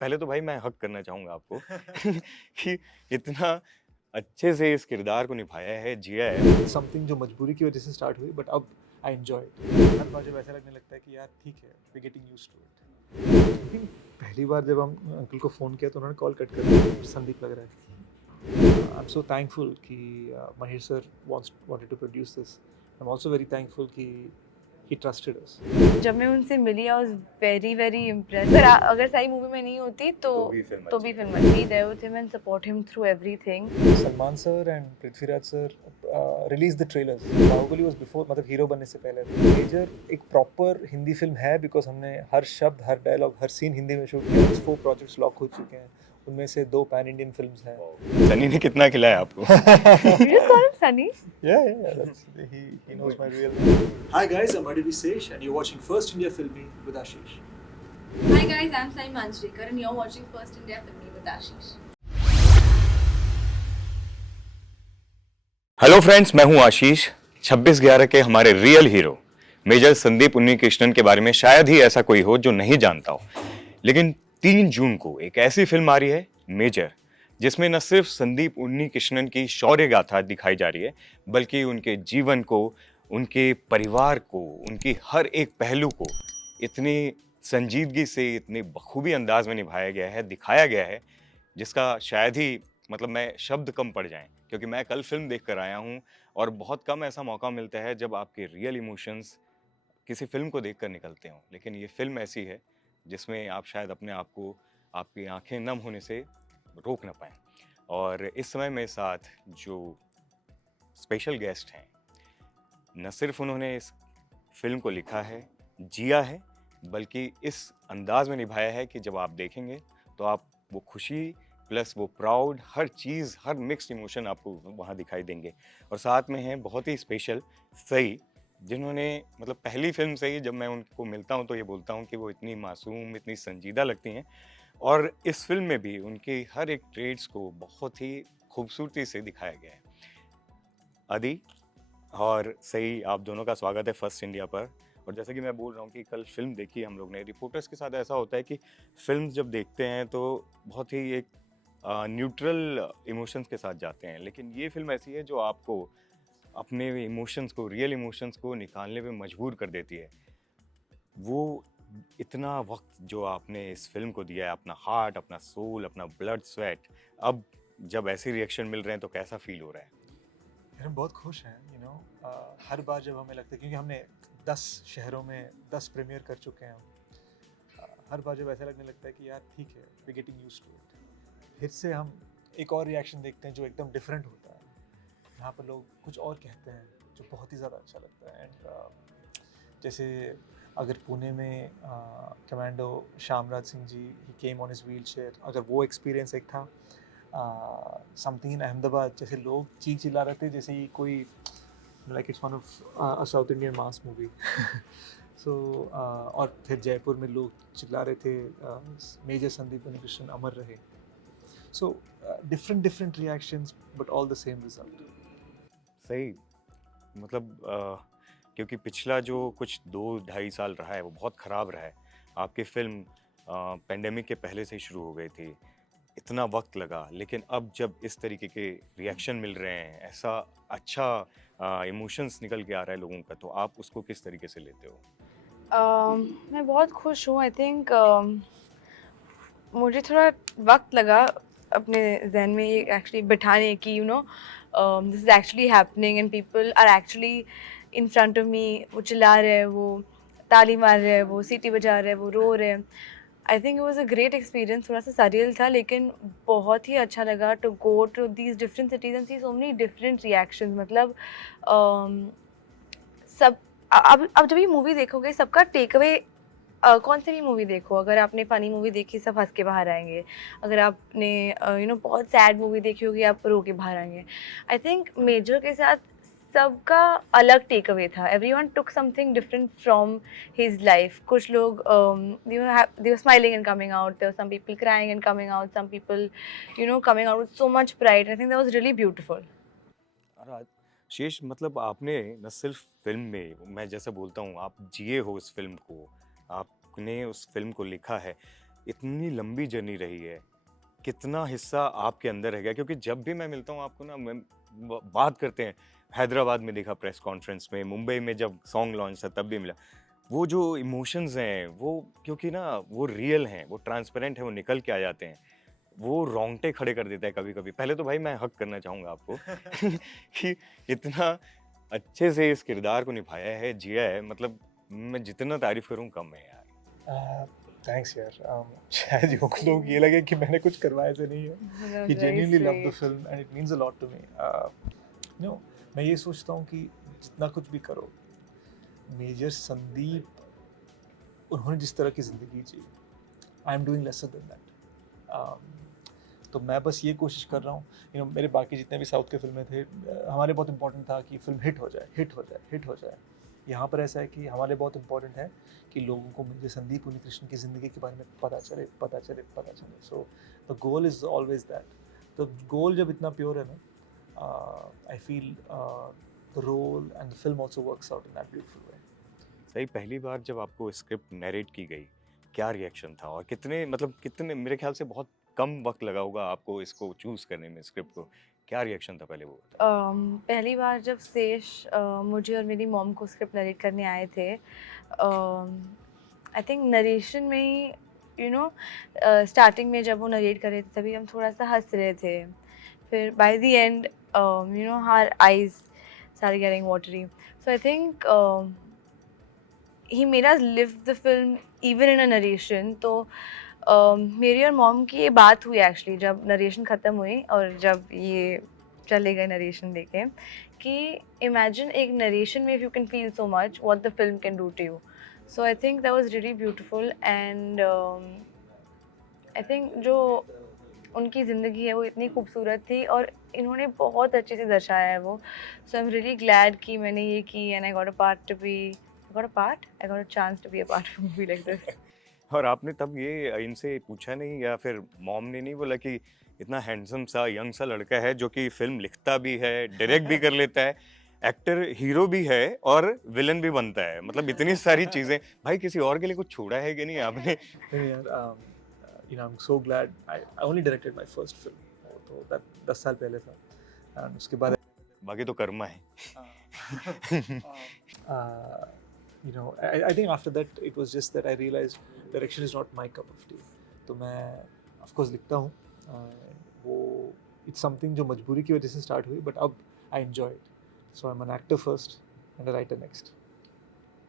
पहले तो भाई मैं हक करना चाहूँगा आपको कि इतना अच्छे से इस किरदार को निभाया है, जिया है। समथिंग जो मजबूरी की वजह से स्टार्ट हुई, बट अब आई एंजॉय इट। हर बार जब ऐसा लगने लगता है कि यार ठीक है, we getting used to it. I think पहली बार जब हम अंकल को फ़ोन किया तो उन्होंने कॉल कट कर दिया, संदीप लग रहा है। आई एम सो थैंकफुल कि Mahesh sir wanted to produce this. I am also very thankful कि ही ट्रस्टेड अस। जब मैं उनसे मिली I was very very impressed. अगर सही मूवी में नहीं होती तो तो भी फिल्म भी there with him and support him through everything. Salman sir and Prithviraj sir release the trailers. Baahubali was before, मतलब हीरो बनने से पहले। मेजर एक प्रॉपर हिंदी फिल्म है बिकॉज हमने हर शब्द, हर डायलॉग, हर सीन हिंदी में शूट किया। 4 प्रोजेक्ट्स लॉक हो चुके हैं, उनमें से 2 पैन इंडियन फिल्म्स हैं। सनी ने कितना खिलाया आपको? You just call him Sunny? Yeah, that's, he knows my real name. Hi guys, I'm Adi Visesh and you're watching First India Filmy with Ashish. Hi guys, I'm Sai Manjrekar and you're watching First India Filmy with Ashish. Hello friends, मैं हूं आशीष। 26/11 के हमारे real hero Major Sandeep Unnikrishnan के बारे में शायद ही ऐसा कोई हो जो नहीं जानता हो, लेकिन 3 जून को एक ऐसी फिल्म आ रही है मेजर, जिसमें न सिर्फ संदीप उन्नीकृष्णन की शौर्य गाथा दिखाई जा रही है, बल्कि उनके जीवन को, उनके परिवार को, उनकी हर एक पहलू को इतनी संजीदगी से, इतनी बखूबी अंदाज में निभाया गया है, दिखाया गया है, जिसका शायद ही मतलब मैं शब्द कम पड़ जाएं, क्योंकि मैं कल फिल्म देख कर आया हूं और बहुत कम ऐसा मौका मिलता है जब आपके रियल इमोशंस किसी फिल्म को देखकर निकलते हों। लेकिन ये फिल्म ऐसी है जिसमें आप शायद अपने आप को, आपकी आंखें नम होने से रोक ना पाएं। और इस समय मेरे साथ जो स्पेशल गेस्ट हैं, न सिर्फ उन्होंने इस फिल्म को लिखा है, जिया है, बल्कि इस अंदाज में निभाया है कि जब आप देखेंगे तो आप वो खुशी प्लस वो प्राउड, हर चीज़, हर मिक्स्ड इमोशन आपको वहाँ दिखाई देंगे। और साथ में हैं बहुत ही स्पेशल सई, जिन्होंने मतलब पहली फिल्म से ही जब मैं उनको मिलता हूँ तो ये बोलता हूँ कि वो इतनी मासूम, इतनी संजीदा लगती हैं, और इस फिल्म में भी उनकी हर एक ट्रेड्स को बहुत ही खूबसूरती से दिखाया गया है। अदी और सई, आप दोनों का स्वागत है फर्स्ट इंडिया पर। और जैसे कि मैं बोल रहा हूँ कि कल फिल्म देखी हम लोग ने, रिपोर्टर्स के साथ ऐसा होता है कि फिल्म जब देखते हैं तो बहुत ही एक न्यूट्रल इमोशंस के साथ जाते हैं, लेकिन ये फिल्म ऐसी है जो आपको अपने इमोशंस को, रियल इमोशंस को निकालने पे मजबूर कर देती है। वो इतना वक्त जो आपने इस फिल्म को दिया है, अपना हार्ट, अपना सोल, अपना ब्लड स्वेट, अब जब ऐसे रिएक्शन मिल रहे हैं तो कैसा फील हो रहा है? यार हम बहुत खुश हैं, हर बार जब हमें लगता है, क्योंकि हमने 10 शहरों में 10 प्रीमियर कर चुके हैं हम। हर बार जब ऐसा लगने लगता है कि यार ठीक है, we getting used to it, फिर से हम एक और रिएक्शन देखते हैं जो एकदम डिफरेंट होता है। यहाँ पर लोग कुछ और कहते हैं जो बहुत ही ज़्यादा अच्छा लगता है। एंड जैसे अगर पुणे में commando Shyamraj Singh ji, he came on his wheelchair, अगर वो एक्सपीरियंस एक था। समथिंग इन अहमदाबाद, जैसे लोग चीख चिल्ला रहे थे जैसे ही कोई, like it's one of a South Indian mass movie. So और फिर जयपुर में लोग चिल्ला रहे थे मेजर संदीप उन्नीकृष्णन अमर रहे। So different reactions, but all the same result. सही, मतलब क्योंकि पिछला जो कुछ 2-2.5 साल रहा है वो बहुत ख़राब रहा है। आपकी फिल्म पेंडेमिक के पहले से ही शुरू हो गई थी, इतना वक्त लगा, लेकिन अब जब इस तरीके के रिएक्शन मिल रहे हैं, ऐसा अच्छा इमोशंस निकल के आ रहा है लोगों का, तो आप उसको किस तरीके से लेते हो? मैं बहुत खुश हूँ। आई थिंक मुझे थोड़ा वक्त लगा अपने जहन में ये एक्चुअली बिठाने की, this is actually happening and people are actually in front of me. वो चिल्ला रहे हैं, वो ताली मार रहे हैं, वो सीटी बजा रहे हैं, वो रो रहे हैं। I think it was a great experience. थोड़ा सा सरियल था, लेकिन बहुत ही अच्छा लगा to go to these different cities and see so many different reactions. मतलब सब अब जब ये मूवी देखोगे, सबका टेक अवे, कौन सी भी मूवी देखो, अगर आपने फ़नी मूवी देखी सब हंस के बाहर आएंगे, अगर आपने बहुत सैड मूवी देखी होगी आप रो के बाहर आएंगे। आई थिंक मेजर के साथ सबका अलग टेक अवे था। Everyone took something different from his life. कुछ लोग they were smiling and coming out, there were some people crying and coming out, some people coming out with so much pride. I think that was really beautiful. और शेष, मतलब आपने न सिर्फ film में, मैं जैसे बोलता हूँ, आप जिए हो इस फिल्म को, आपने उस फिल्म को लिखा है। इतनी लंबी जर्नी रही है, कितना हिस्सा आपके अंदर रह गया? क्योंकि जब भी मैं मिलता हूँ आपको ना, मैं बात करते हैं, हैदराबाद में देखा प्रेस कॉन्फ्रेंस में, मुंबई में जब सॉन्ग लॉन्च था तब भी मिला। वो जो इमोशंस हैं वो, क्योंकि ना वो रियल हैं, वो ट्रांसपेरेंट है, वो निकल के आ जाते हैं, वो रोंगटे खड़े कर देता है कभी कभी। पहले तो भाई मैं हक करना चाहूँगा आपको कि इतना अच्छे से इस किरदार को निभाया है, जिया है, मतलब मैं जितना तारीफ करूँ कम है यार। थैंक्स यार। शायद लोगों को ये लगे कि मैंने कुछ करवाया से नहीं है। That He was very genuinely loved the sweet. film and it means a lot to me. You know, मैं ये सोचता हूँ कि जितना कुछ भी करो, मेजर संदीप, उन्होंने जिस तरह की ज़िंदगी जी, I am doing lesser than that. तो मैं बस ये कोशिश कर रहा हूँ, मेरे बाकी जितने भी साउथ के फिल्में थे, हमारे बहुत इंपॉर्टेंट था कि फिल्म हिट हो जाए, हिट हो जाए, हिट हो जाए। यहाँ पर ऐसा है कि हमारे बहुत इंपॉर्टेंट है कि लोगों को मुझे संदीप उन्नीकृष्ण की ज़िंदगी के बारे में पता चले, पता चले, पता चले। So the goal is always that. तो गोल जब इतना प्योर है ना, I feel the role and the film also works out in that beautiful way. सही, पहली बार जब आपको स्क्रिप्ट नरेट की गई, क्या रिएक्शन था? और कितने, मेरे ख्याल से बहुत कम वक्त लगा होगा आपको इसको चूज करने में, स्क्रिप्ट को। क्या रिएक्शन था पहले वो? पहली बार जब सेश मुझे और मेरी मॉम को स्क्रिप्ट नरेट करने आए थे, आई थिंक नरेशन में ही स्टार्टिंग में जब वो नरेट कर रहे थे तभी हम थोड़ा सा हंस रहे थे, फिर by the end her eyes started getting watery. So I think he made us live the film even in a narration. तो मेरी और मॉम की ये बात हुई एक्चुअली जब नरेशन ख़त्म हुई और जब ये चले गए नरेशन देखे, कि इमेजिन एक नरेशन में if you can feel so much what the film can do to you. So I think that was really beautiful and I think जो उनकी ज़िंदगी है वो इतनी खूबसूरत थी और इन्होंने बहुत अच्छे से दर्शाया है वो। So I am really glad कि मैंने ये की and I got a chance to be a part of movie like this. और आपने तब ये इनसे पूछा नहीं, या फिर मॉम ने नहीं बोला कि इतना हैंडसम सा यंग सा लड़का है जो कि फिल्म लिखता भी है, डायरेक्ट भी कर लेता है, एक्टर हीरो भी है और विलन भी बनता है, मतलब इतनी सारी चीजें, भाई किसी और के लिए कुछ छोड़ा है कि नहीं आपने? नहीं यार, I'm so glad I only directed my first film. तो 10 साल पहले था, and उसके बाद बाकी तो कर्मा है। I think after that it was just that I realized direction is not my cup of tea. तो मैं of course लिखता हूँ, वो it's something जो मजबूरी की वजह से start हुई, but अब I enjoy it. So I'm an actor first and a writer next.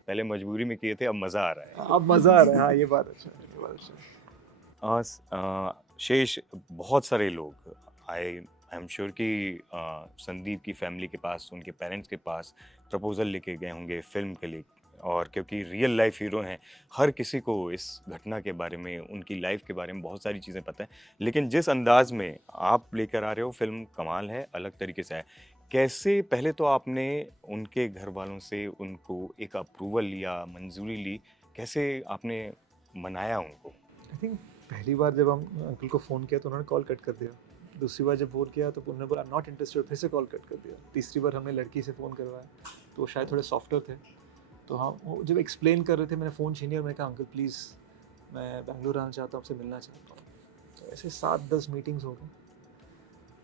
पहले मजबूरी में किए थे, अब मजा आ रहा है। अब मज़ा आ रहा है, हाँ ये बात अच्छा है, ये बात अच्छा है। शेष, बहुत सारे लोग, आई एम श्योर कि संदीप की फैमिली के पास, उनके पेरेंट्स के पास प्रपोजल लेके गए होंगे फिल्म के लिए, और क्योंकि रियल लाइफ हीरो हैं, हर किसी को इस घटना के बारे में, उनकी लाइफ के बारे में बहुत सारी चीज़ें पता है, लेकिन जिस अंदाज में आप लेकर आ रहे हो फिल्म कमाल है, अलग तरीके से है। कैसे, पहले तो आपने उनके घर वालों से उनको एक अप्रूवल लिया, मंजूरी ली, कैसे आपने मनाया उनको? आई थिंक पहली बार जब हम अंकल को फ़ोन किया तो उन्होंने कॉल कट कर दिया। दूसरी बार जब फ़ोन किया तो उन्होंने बोला नॉट इंटरेस्टेड, फिर से कॉल कट कर दिया। तीसरी बार हमने लड़की से फ़ोन करवाया तो वो शायद थोड़े सॉफ्टर थे, तो हाँ वो जब एक्सप्लेन कर रहे थे मैंने फ़ोन छीनी और मैंने कहा अंकल प्लीज़ मैं बेंगलुरु आना चाहता हूँ, आपसे मिलना चाहता हूँ। तो ऐसे 7-10 मीटिंग्स हो गई।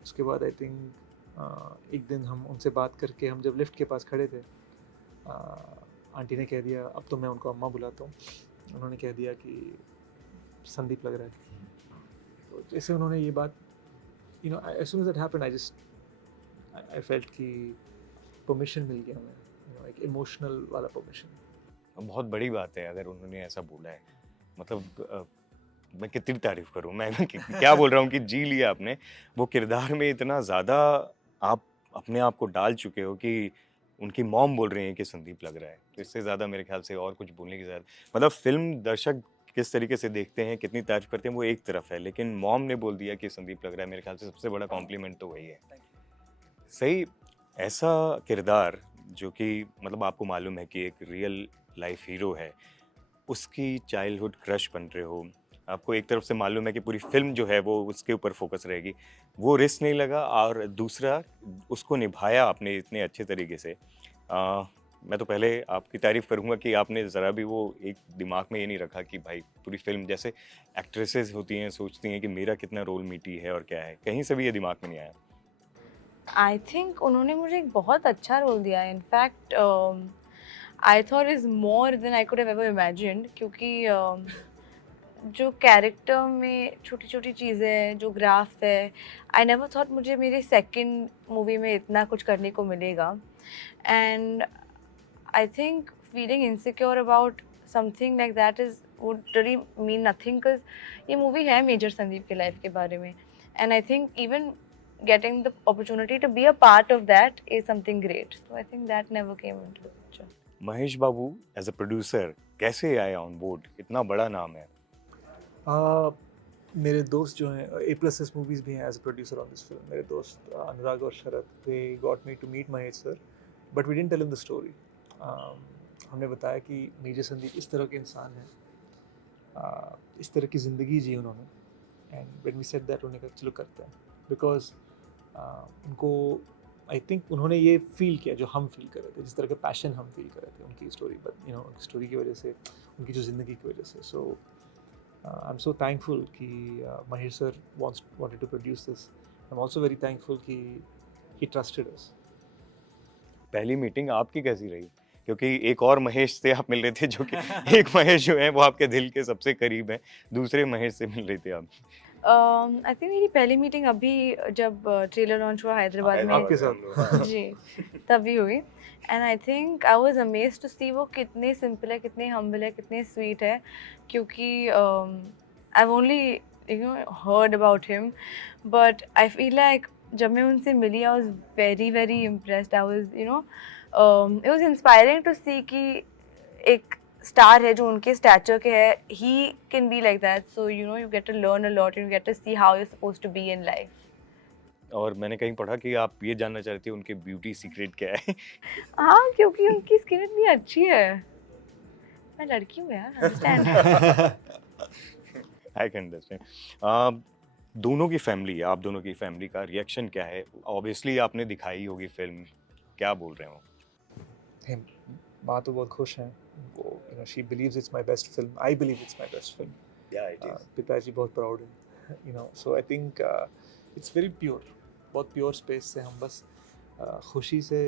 उसके बाद आई थिंक एक दिन हम उनसे बात करके, हम जब लिफ्ट के पास खड़े थे, आंटी ने कह दिया, अब तो मैं उनको अम्मा बुलाता हूँ, उन्होंने कह दिया कि संदीप लग रहा है। तो जैसे उन्होंने ये बात, as soon as that happened, I felt कि परमिशन मिल गया हमें, एक इमोशनल वाला परमिशन। बहुत बड़ी बात है अगर उन्होंने ऐसा बोला है, मतलब मैं कितनी तारीफ करूं, मैं क्या बोल रहा हूँ कि जी लिया आपने, वो किरदार में इतना ज़्यादा आप अपने आप को डाल चुके हो कि उनकी मॉम बोल रही हैं कि संदीप लग रहा है, तो इससे ज़्यादा मेरे ख्याल से और कुछ बोलने की ज़रूरत, मतलब फिल्म दर्शक किस तरीके से देखते हैं, कितनी तारीफ करते हैं, वो एक तरफ है, लेकिन मॉम ने बोल दिया कि संदीप लग रहा है, मेरे ख्याल से सबसे बड़ा कॉम्प्लीमेंट तो वही है। सही, ऐसा किरदार जो कि मतलब आपको मालूम है कि एक रियल लाइफ हीरो है, उसकी चाइल्डहुड क्रश बन रहे हो, आपको एक तरफ से मालूम है कि पूरी फिल्म जो है वो उसके ऊपर फोकस रहेगी, वो रिस्क नहीं लगा, और दूसरा उसको निभाया आपने इतने अच्छे तरीके से। मैं तो पहले आपकी तारीफ करूंगा कि आपने ज़रा भी वो एक दिमाग में ये नहीं रखा कि भाई पूरी फिल्म जैसे एक्ट्रेसेस होती हैं सोचती हैं कि मेरा कितना रोल मीठी है और क्या है, कहीं से भी ये दिमाग में नहीं आया। आई थिंक उन्होंने मुझे एक बहुत अच्छा रोल दिया है। In fact I thought is more than I could have ever imagined, क्योंकि जो कैरेक्टर में छोटी छोटी चीज़ें हैं, जो ग्राफ है, आई नेवर थॉट मुझे मेरे सेकंड मूवी में इतना कुछ करने को मिलेगा। And I think feeling insecure about something like that is would really mean nothing, because ये मूवी है मेजर संदीप के लाइफ के बारे में। And I think even getting the opportunity to be a part of that is something great. So I think that never came into the picture. Mahesh Babu as a producer कैसे आए on board, इतना बड़ा नाम है। मेरे दोस्त जो हैं A+S मूवीज़ भी हैं as a producer on this film. मेरे दोस्त अनुराग और Sharad, they got me to meet Mahesh sir, but we didn't tell him the story. हमने बताया कि मेजर संदीप इस तरह के इंसान हैं, इस तरह की ज़िंदगी जी उन्होंने। And when we said that, उन्होंने कहा चलो करते हैं, बिकॉज उनको आई थिंक उन्होंने ये फील किया जो हम फील कर रहे थे, जिस तरह का पैशन हम फील कर रहे थे उनकी story, but you no story की वजह से, उनकी जो ज़िंदगी की वजह से। सो आई एम सो थैंकफुल कि Mahesh sir wanted to produce this. I'm also very thankful कि he trusted us. पहली मीटिंग आपकी कैसी रही, क्योंकि एक और महेश से आप मिल रहे थे जो कि एक महेश जो है वो आपके दिल के सबसे करीब है, दूसरे महेश से मिल रहे थे आप। आई थिंक मेरी पहली मीटिंग अभी जब ट्रेलर लॉन्च हुआ हैदराबाद में, आपके साथ जी, तभी हुई। And I think I was amazed to see वो कितने सिंपल है, कितने हम्बल है, कितने स्वीट है, क्योंकि I have only heard about him, but I feel like जब मैं उनसे मिली I was very very impressed. I was it was inspiring to see कि एक स्टार है जो उनके स्टैचर के है, he can be like that. So you get to learn a lot, you get to see how you supposed to be in life. और मैंने कहीं पढ़ा कि आप ये जानना चाहते हैं उनके ब्यूटी सीक्रेट क्या है। हाँ, क्योंकि उनकी स्किन इतनी अच्छी है। मैं लड़की हूँ यार, अंडरस्टैंड। I can understand. दोनों की फैमिली, आप दोनों की फैमिली का रिएक्शन क्या है? ऑब्वियसली आपने दिखाई होगी फिल्म, क्या बोल रहे हो? माँ तो बहुत खुश हैं, वो you know she beliefs it's my best film, I believe it's my best film. पिताजी बहुत प्राउड है, you know. So I think it's very pure, बहुत प्योर स्पेस से हम बस खुशी से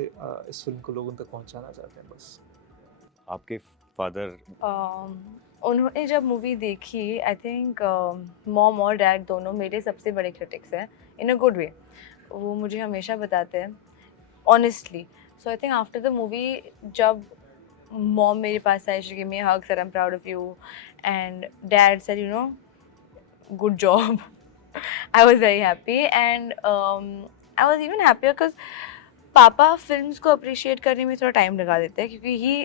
इस फिल्म को लोगों तक पहुंचाना चाहते हैं बस। आपके फादर उन्होंने जब मूवी देखी, आई थिंक मॉम और डैड दोनों मेरे सबसे बड़े क्रिटिक्स हैं, इन अ गुड वे। वो मुझे हमेशा बताते हैं honestly. So I think after the movie जब मॉम मेरे पास आई, she give me a hug, sir I am proud of you, and dad said you know good job. I was very happy, and I was even happier because पापा films को appreciate करने में थोड़ा time लगा देते हैं, क्योंकि he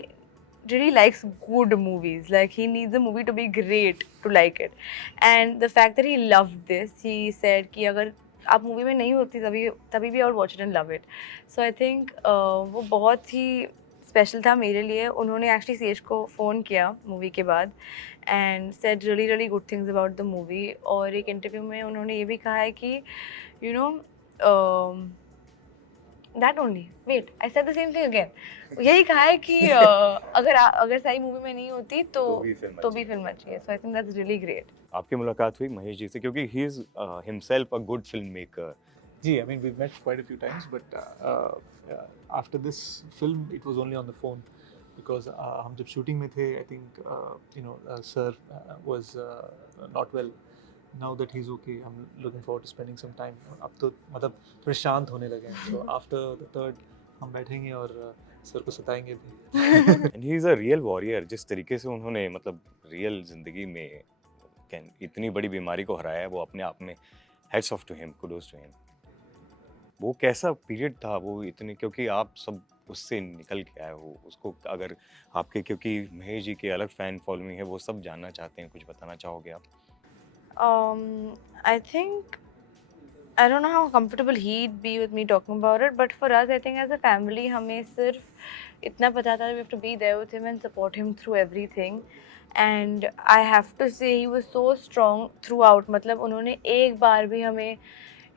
really likes good movies. Like he needs a movie to be great to like it. And the fact that he loved this, he said कि अगर आप मूवी में नहीं होती तभी भी I would watch it and love it. So I think वो बहुत ही स्पेशल था मेरे लिए। उन्होंने एक्चुअली सेज को फ़ोन किया मूवी के बाद and said really really good things about the movie. और एक इंटरव्यू में उन्होंने ये भी कहा है कि you know that only wait I said the same thing again, यही कहा है कि अगर सही मूवी में नहीं होती तो भी फिल्म अच्छी है। So I think that's really great. आपकी मुलाकात हुई महेश जी से, क्योंकि he is himself a good film maker. जी, I mean we've met quite a few times, but after this film it was only on the phone because हम जब shooting में थे, I think sir was not well. Now that he's okay, I'm looking forward to spending some time. अब तो मतलब थोड़े शांत होने लगे हैं, so after the third हम बैठेंगे और सर को सताएंगे भी। And he is a real warrior. जिस तरीके से उन्होंने मतलब रियल जिंदगी में इतनी बड़ी बीमारी को हराया है, वो अपने आप में heads off to him, kudos to him. वो कैसा पीरियड था वो इतने, क्योंकि आप सब उससे निकल के आए हो उसको, अगर आपके, क्योंकि महेश जी के अलग फैन फॉलोइंग है, वो सब जानना चाहते हैं, कुछ बताना चाहोगे आप? I think I don't know how comfortable he'd be with me talking about it, but for us, I think as a family, हमें सिर्फ इतना पता था we have to be there with him and support him through everything. And I have to say he was so strong throughout. मतलब उन्होंने एक बार भी हमें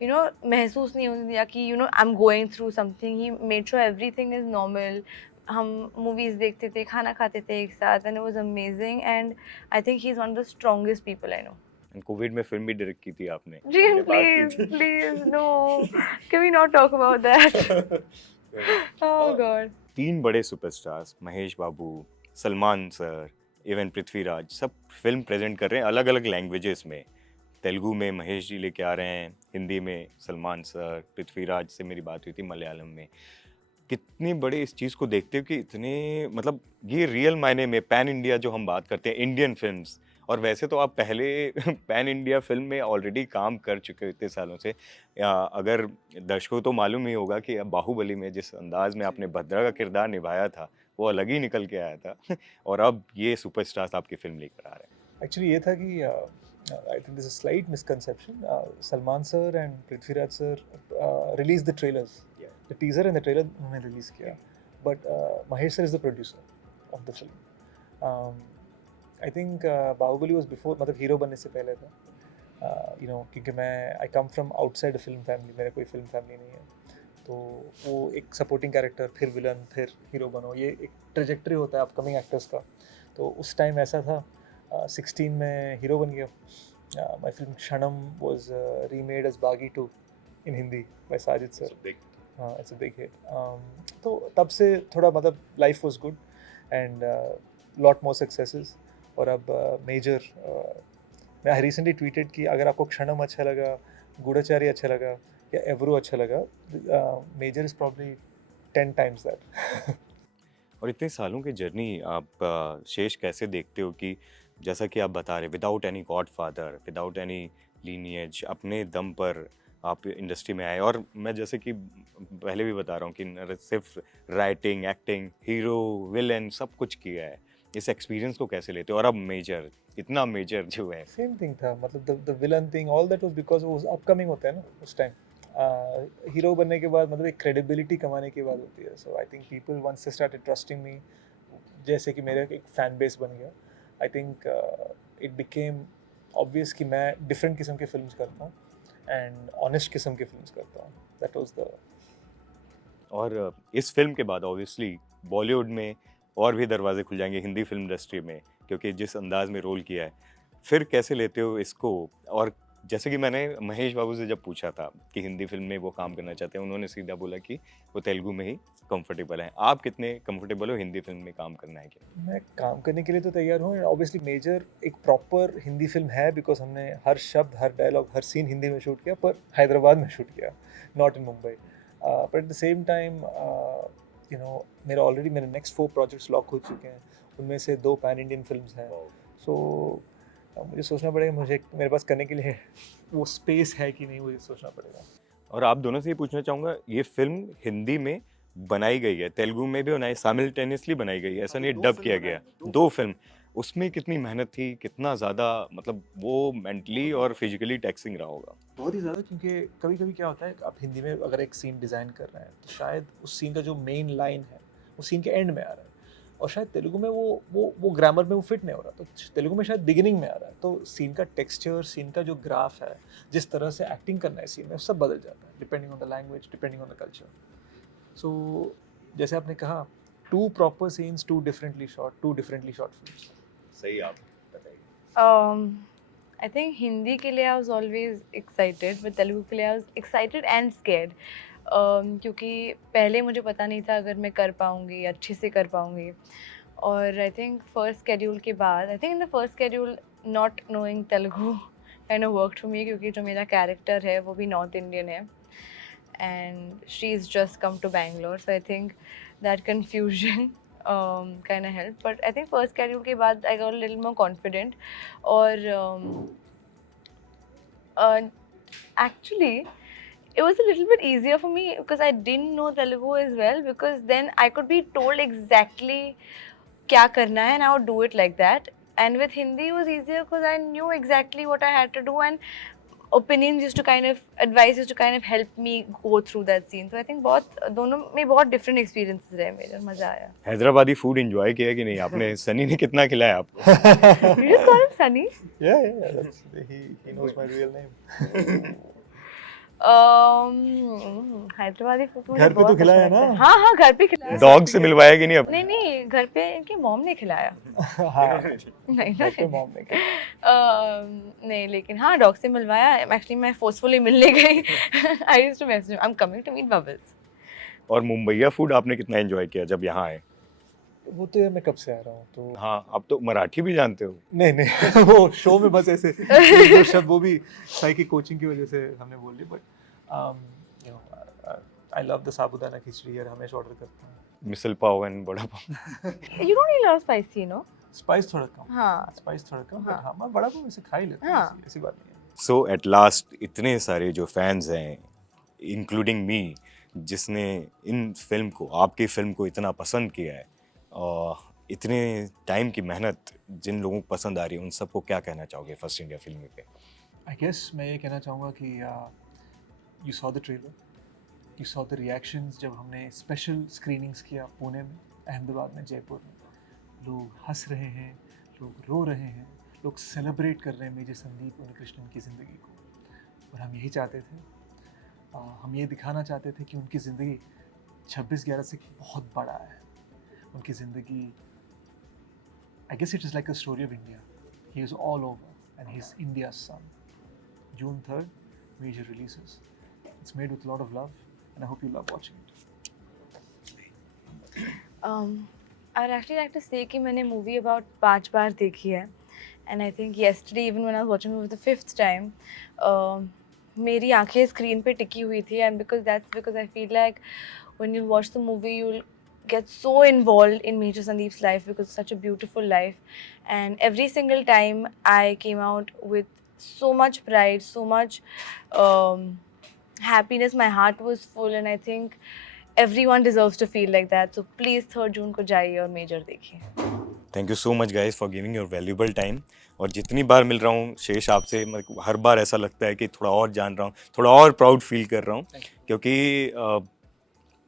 महसूस नहीं होने दिया कि I'm going through something. He made sure everything is normal. हम मूवीज़ देखते थे, खाना खाते थे एक साथ, and it was amazing, and I think he is one of the strongest people I know. Covid में फिल्म भी डायरेक्ट की थी आपने, जी ये बात की प्लीज थी। Please no, can we not talk about that? Oh god. 3 बड़े superstars Mahesh Babu, Salman sir, even Prithviraj सब फिल्म प्रेजेंट कर रहे हैं अलग-अलग लैंग्वेजेस में। तेलुगु में महेश जी लेके आ रहे हैं, हिंदी में सलमान सर, पृथ्वीराज से मेरी बात हुई थी मलयालम में। कितनी बड़े इस चीज़ को देखते हो कि इतने मतलब ये रियल मायने में पैन इंडिया जो हम बात करते हैं इंडियन फिल्म्स, और वैसे तो आप पहले पैन इंडिया फिल्म में ऑलरेडी काम कर चुके हो इतने सालों से। अगर दर्शकों तो मालूम ही होगा कि अब बाहुबली में जिस अंदाज में आपने भद्रा का किरदार निभाया था वो अलग ही निकल के आया था और अब ये सुपरस्टार्स आपकी फिल्म लेकर आ रहे हैं। एक्चुअली ये था कि I think this a slight misconception. Salman sir and Prithviraj sir release the trailers, the teaser and the trailer उन्होंने रिलीज किया, but Mahesh sir is the producer of the film. I think Baahubali was before, मतलब hero बनने से पहले था. You know, क्योंकि मैं I come from outside film family, मेरा कोई फिल्म फैमिली नहीं है, तो वो एक सपोर्टिंग कैरेक्टर, फिर विलन, फिर हीरो बनो, ये एक ट्रेजेक्टरी होता है अपकमिंग एक्टर्स का. तो उस टाइम ऐसा था. 16 में हीरो बन गया. My film Kshanam was remade as Baaghi 2 in Hindi by Sajid sir. हाँ, इट्स अ बिग हिट. तो तब से थोड़ा मतलब life was good and lot more successes. और अब मेजर, मैं रिसेंटली ट्वीटेड कि अगर आपको क्षणम अच्छा लगा, गूढ़ाचारी अच्छा लगा या एवरो अच्छा लगा, Major is probably 10 times that. और इतने सालों की जर्नी आप शेष कैसे देखते हो कि जैसा कि आप बता रहे without any godfather, without any lineage, अपने दम पर आप इंडस्ट्री में आए, और मैं जैसे कि पहले भी बता रहा हूँ कि सिर्फ राइटिंग, एक्टिंग, हीरो, विलन सब कुछ किया है. इस एक्सपीरियंस को कैसे लेते हो? और अब मेजर, इतना मेजर जो है. सेम थिंग था, मतलब the villain thing, all that was because वो अपकमिंग होता है ना उस टाइम. हीरो बनने के बाद मतलब एक क्रेडिबिलिटी कमाने के बाद होती है. So I think people once they started trusting me, जैसे कि मेरा एक फैन बेस बन गया. I think it became obvious कि मैं डिफरेंट किस्म के फिल्म्स करता हूँ एंड ऑनेस्ट किस्म के फिल्म्स करता हूँ. That was the. और इस फिल्म के बाद ऑब्वियसली बॉलीवुड में और भी दरवाजे खुल जाएंगे हिंदी फिल्म इंडस्ट्री में, क्योंकि जिस अंदाज में रोल किया है. फिर कैसे लेते हो इसको? और जैसे कि मैंने महेश बाबू से जब पूछा था कि हिंदी फिल्म में वो काम करना चाहते हैं, उन्होंने सीधा बोला कि वो तेलुगु में ही कंफर्टेबल हैं. आप कितने कंफर्टेबल हो हिंदी फिल्म में काम करना है क्या? मैं काम करने के लिए तो तैयार हूँ. ऑब्वियसली मेजर एक प्रॉपर हिंदी फिल्म है बिकॉज हमने हर शब्द, हर डायलॉग, हर सीन हिंदी में शूट किया, पर हैदराबाद में शूट किया, not in Mumbai. But at the same time you know, मेरे नेक्स्ट 4 प्रोजेक्ट्स लॉक हो चुके हैं, उनमें से 2 पैन इंडियन फिल्म्स हैं. सो मुझे सोचना पड़ेगा, मेरे पास करने के लिए वो स्पेस है कि नहीं, मुझे सोचना पड़ेगा. और आप दोनों से ये पूछना चाहूँगा, ये फिल्म हिंदी में बनाई गई है, तेलुगु में भी बनाई, साइमल्टेनियसली बनाई गई है, ऐसा नहीं डब किया गया. 2 फिल्म, उसमें कितनी मेहनत थी, कितना ज़्यादा मतलब वो मेंटली और फिजिकली टैक्सिंग रहा होगा? बहुत ही ज़्यादा, क्योंकि कभी कभी क्या होता है, आप हिंदी में अगर एक सीन डिज़ाइन कर रहे हैं तो शायद उस सीन का जो मेन लाइन है वो सीन के एंड में आ रहा है, और शायद तेलुगु में वो ग्रामर में वो फिट नहीं हो रहा, तो तेलुगु में शायद बिगिनिंग में आ रहा है. तो सीन का टेक्सचर, सीन का जो ग्राफ है, जिस तरह से एक्टिंग करना है सीन में, सब बदल जाता है depending on the language, depending on the culture. So जैसे आपने कहा, 2 proper scenes, 2 differently shot films. सही, आप बताइए. I think हिंदी के लिए I was always excited, but Telugu के लिए I was excited and scared. क्योंकि पहले मुझे पता नहीं था अगर मैं कर पाऊँगी, अच्छे से कर पाऊँगी. और I think first schedule के बाद, I think in the first schedule not knowing Telugu kind of worked for me, क्योंकि जो मेरा character है वो भी North Indian है and she's just come to Bangalore, so I think that confusion kind of helped. But I think first schedule के बाद I got a little more confident. और actually it was a little bit easier for me because I didn't know Telugu as well, because then I could be told exactly क्या करना है and I would do it like that. And with Hindi it was easier because I knew exactly what I had to do, and opinions used to kind of, advice used to kind of help me go through that scene. So I think दोनों में बहुत different experiences रहे मेरे, मज़ा आया. Hyderabadi food enjoy किया कि नहीं आपने? सनी ने कितना खिलाया आपको? You just call him Sunny? Yeah, that's, he knows my real name. Hyderabadi food मुझे घर पे तो बहुत अच्छा खिलाया लगता है। ना? हाँ हाँ, घर पे खिलाया। डॉग से मिलवाया कि नहीं अब? नहीं नहीं, घर पे इनके मॉम ने खिलाया। हाँ, नहीं ना, घर पे मॉम ने किया। नहीं, लेकिन हाँ, डॉग से मिलवाया। एक्चुअली मैं फोर्सफुली मिलने गई। I used to message I am coming to meet Bubbles. और मुंबईया फूड आपने कितना एंजॉय किया जब यहाँ आए? वो तो यार मैं कब से आ रहा हूँ तो हाँ, अब तो मराठी भी जानते हो। नहीं नहीं वो शो में बस ऐसे एक दो शब्द वो भी साई की कोचिंग की वजह से हमने बोल लिया, but you know I love the sabudana khichdi यार, हमेशा ऑर्डर करता हूँ। Misal pav and bada pav. You don't really love spicy, you know? Spice थोड़ा कम, हाँ। स्पाइस थोड़ा कम, हाँ। बट हाँ मैं बड़ा पाव वैसे खा ही लेता हूँ, हाँ। ऐसी बात नहीं है। सो एट लास्ट इतने सारे जो फैंस हैं इंक्लूडिंग मी जिसने इन फिल्म को, आपकी फिल्म को इतना पसंद किया है और इतने टाइम की मेहनत जिन लोगों को पसंद आ रही है, उन सबको क्या कहना चाहोगे फर्स्ट इंडिया फिल्म पे? आई गेस मैं ये कहना चाहूँगा कि you saw the trailer, you saw the reactions जब हमने स्पेशल स्क्रीनिंग्स किया पुणे में, अहमदाबाद में, जयपुर में। लोग हंस रहे हैं, लोग रो रहे हैं, लोग सेलिब्रेट कर रहे हैं मेजर संदीप उन्नीकृष्णन की ज़िंदगी को, और हम यही चाहते थे। हम ये दिखाना चाहते थे कि उनकी ज़िंदगी 26/11 से बहुत बड़ा है। उनकी ज़िंदगी, I guess it is like a story of India. He is all over and he's India's son. June 3rd, major releases. It's made with a lot of love and I hope you love watching it. I'd actually like to say कि मैंने movie about 5 बार देखी है, and I think yesterday even when I was watching it for the 5th time, मेरी आंखें screen पे टिकी हुई थी, and because I feel like when you watch the movie you'll get so involved in Major Sandeep's life because it's such a beautiful life, and every single time I came out with so much pride, so much happiness. My heart was full, and I think everyone deserves to feel like that. So please 3rd June को जाइए और major देखिए। Thank you so much guys for giving your valuable time. और जितनी बार मिल रहा हूँ शेष आपसे, मतलब हर बार ऐसा लगता है कि थोड़ा और जान रहा हूँ, थोड़ा और प्राउड फील कर रहा हूँ, क्योंकि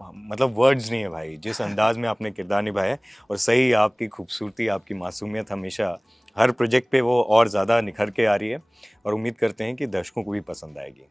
मतलब वर्ड्स नहीं है भाई, जिस अंदाज में आपने किरदार निभाया है। और सही आपकी खूबसूरती, आपकी मासूमियत हमेशा हर प्रोजेक्ट पे वो और ज़्यादा निखर के आ रही है, और उम्मीद करते हैं कि दर्शकों को भी पसंद आएगी।